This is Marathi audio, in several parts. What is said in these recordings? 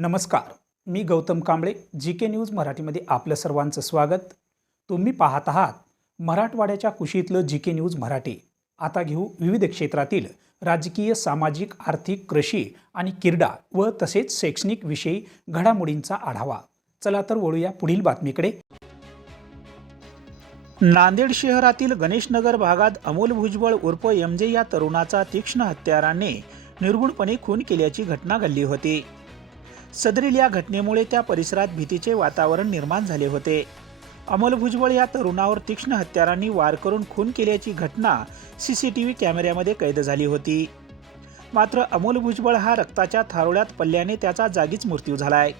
नमस्कार मी Gautam Kamble G K news मराठीमध्ये आपलं सर्वांचं स्वागत. तुम्ही पाहत आहात मराठवाड्याच्या कुशीतलं जी के न्यूज मराठी. आता घेऊ विविध क्षेत्रातील राजकीय सामाजिक आर्थिक कृषी आणि क्रीडा व तसेच शैक्षणिक विषयी घडामोडींचा आढावा. चला तर वळूया पुढील बातमीकडे. नांदेड शहरातील गणेशनगर भागात अमोल भुजबळ उर्फ एमजे या तरुणाचा तीक्ष्ण हत्याराने निर्गुणपणे खून केल्याची घटना घडली होती. सदरील या घटनेमुळे त्या परिसरात भीतीचे वातावरण निर्माण झाले होते. अमोल भुजबळ या तरुणावर तीक्ष्ण हत्यारांनी वार करून खून केल्याची घटना सी सी टी व्ही कॅमेऱ्यामध्ये कैद झाली होती. मात्र अमोल भुजबळ हा रक्ताच्या थारोळ्यात पडल्याने त्याचा जागीच मृत्यू झालाय.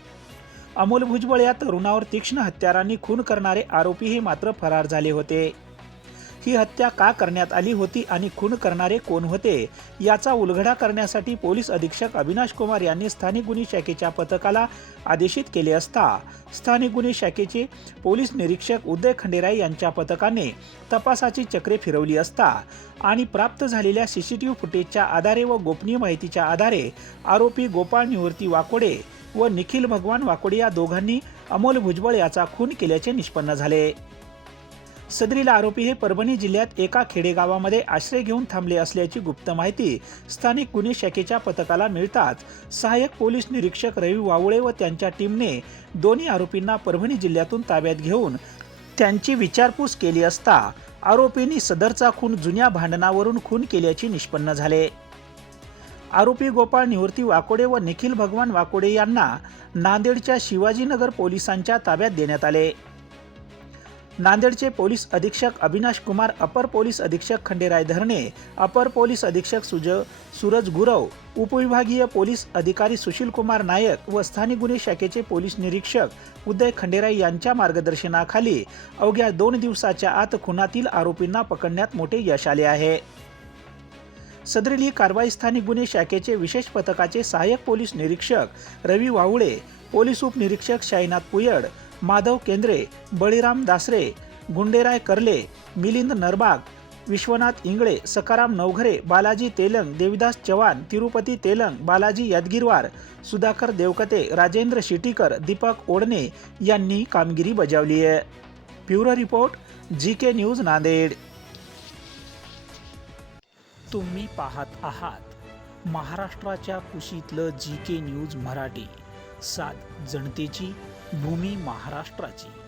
अमोल भुजबळ या तरुणावर तीक्ष्ण हत्यारांनी खून करणारे आरोपी हे मात्र फरार झाले होते. ही हत्या का करण्यात आली होती आणि खून करणारे कोण होते? याचा उलगडा करण्यासाठी पोलीस अधीक्षक अविनाश कुमार यांनी स्थानिक गुन्हे शाखेच्या पथकाला आदेशित केले असता स्थानिक गुन्हे शाखेचे पोलीस निरीक्षक उदय खंडेराय यांच्या पथकाने तपासाची चक्रे फिरवली असता आणि प्राप्त झालेल्या सी सी टी व्ही फुटेजच्या आधारे व गोपनीय माहितीच्या आधारे आरोपी गोपाळ निवृत्ती वाकोडे व निखिल भगवान वाकोडे या दोघांनी अमोल भुजबळ याचा खून केल्याचे निष्पन्न झाले. सदरील आरोपी हे परभणी जिल्ह्यात एका खेडेगावामध्ये आश्रय घेऊन थांबले असल्याची गुप्त माहिती स्थानिक गुन्हे शाखेच्या पथकाला मिळताच सहाय्यक पोलीस निरीक्षक रवी वावळे व त्यांच्या टीमने दोन्ही आरोपींना परभणी जिल्ह्यातून ताब्यात घेऊन त्यांची विचारपूस केली असता आरोपींनी सदरचा खून जुन्या भांडणावरून खून केल्याचे निष्पन्न झाले. आरोपी गोपाळ निवृत्ती वाकोडे व निखिल भगवान वाकोडे यांना नांदेडच्या शिवाजीनगर पोलिसांच्या ताब्यात देण्यात आले. नांदेडचे पोलीस अधीक्षक अविनाश कुमार अपर पोलीस अधीक्षक खंडेराय धरणे अपर पोलीस अधीक्षक सुज सूरज गुरव उपविभागीय पोलीस अधिकारी सुशील कुमार नायक व स्थानिक गुन्हे शाखेचे पोलीस निरीक्षक उदय खंडेराय यांच्या मार्गदर्शनाखाली अवघ्या दोन दिवसाच्या आत खुनातील आरोपींना पकडण्यात मोठे यश आले आहे. सदरील ही कारवाई स्थानिक गुन्हे शाखेचे विशेष पथकाचे सहाय्यक पोलीस निरीक्षक रवी वावळे पोलीस उपनिरीक्षक शाईनाथ पुयड माधव केंद्रे बळीराम दासरे गुंडेराय कर्ले मिलिंद नरबाग विश्वनाथ इंगळे सकाराम नवघरे बालाजी तेलंग देविदास चव्हाण तिरुपती तेलंग बालाजी यादगीरवार सुधाकर देवकते राजेंद्र शिटीकर दीपक ओडणे यांनी कामगिरी बजावली आहे. Bureau report G K news Nanded. तुम्ही पाहत आहात महाराष्ट्राच्या कुशीतलं जी के न्यूज मराठी. सात जनतेची भूमी महाराष्ट्राची.